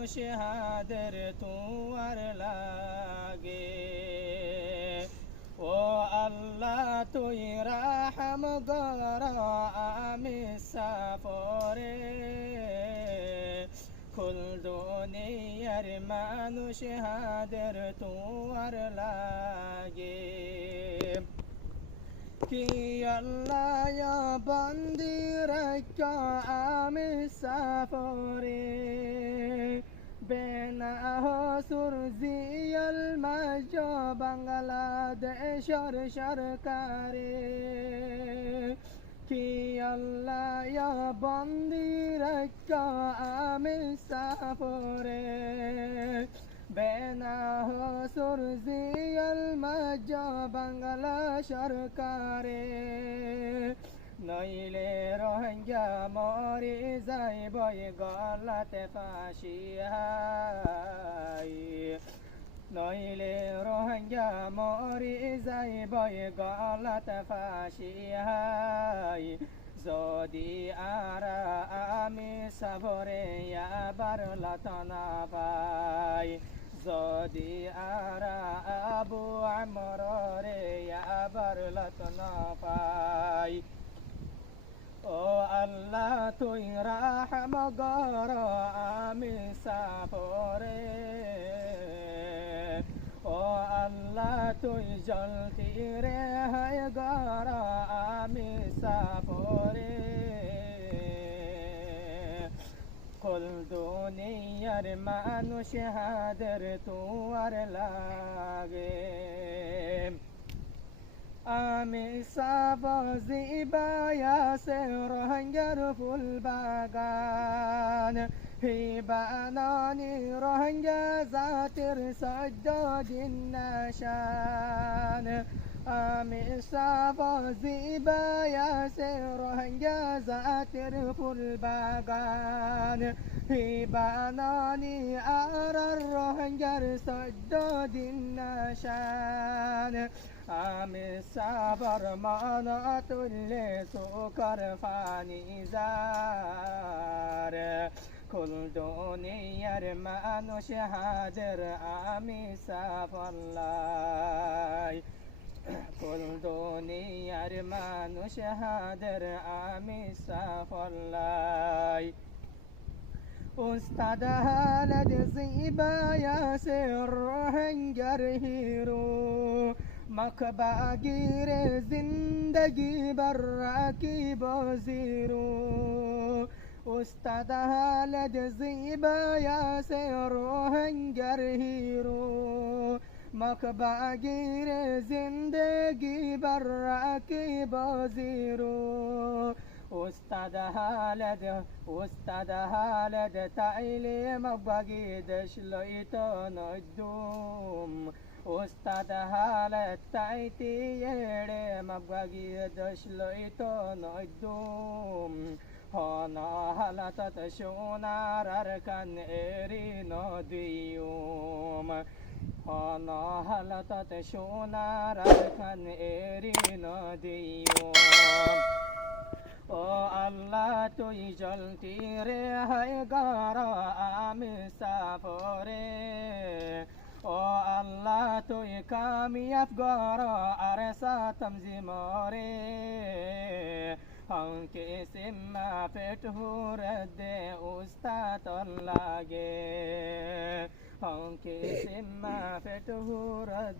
মানুষ হাদের তুয়ার লাগে। ও আল্লাহ তুই রাহম কর আমি সাফরে, কুল দুনিয়ার মানুষ হাদের তুয়ার লাগে। কি আল্লাহ বন্দি রাখা আমি সাফরে, বেনাহ সুরজিয়াল মাঝ বাংলাদেশের সরকারে। কি আল্লাহ বন্দি রাখা আমি সাফরে, বেনাহ সুরজিয়াল মাঝ বাংলা সরকারে। নইলে রোহিঙ্গা মরি যাইব গলাতে ফাঁসি হাই, নইলে রোহিঙ্গা মরি যাইব গলাতে ফাঁসি হাই। যদি আরা আমি সাবরে আবার লতনা পাই, যদি আরা আবু আমরে আবার লতনা পাই। ও আল্লাহ তুই রাহম কর আমি সাফরে, ও আল্লাহ তুই জলতি রেহাই কর আমি সাফরে। কুল দুনিয়ার মানুষ হাদের তুয়ার লাগে। আমি সাবজি বায়াসে রোহিঙ্গার ফুল বাগান, হিবানানি রোহিঙ্গা জাতির সজ্জদিন নাশান। আমি সাবজি বায়াসে রোহিঙ্গা জাতির ফুল বাগান, হিবানানি আর রোহিঙ্গার সজ্জদিন নাশান। আমি সাবর মানা তুল্লে সুকর ফানি জার, কুল দুনিয়ার মানুষ হাজার আমি সাফল্লাই। কুল দুনিয়ার মানুষ হাজার আমি সাফল্লাই। উস্তাদ হালদ জিবা ইয়াসির রোহিঙ্গার হিরো, मकबागीर जिंदगी बर्रा की बजीरो। उस्ताद हालद ज़ीबाया से रोहिंगर हीरो, मकबागीर जिंदगी बर्रा की बजीरो। उस्ताद हालद ताइले मकबागी दशलोइतो नजुम, उस्ताद हालत ताइती येड़े मबगी दशलोइतो नजुम। होना हालत शोनार अरकन एरी नदियुम, होना हालत शोनार अरकन एरी नदियुम। ओ अल्लाह तुई जलती रे है गारा आमी साफरे, ओ अल्लाह तुई कामयाब गारा अरसा तमजी मोरे। हमके सिम्मा पेट हो रद्दे उस्ताद लागे, हमके सिम्मा पेट हो रद्दे।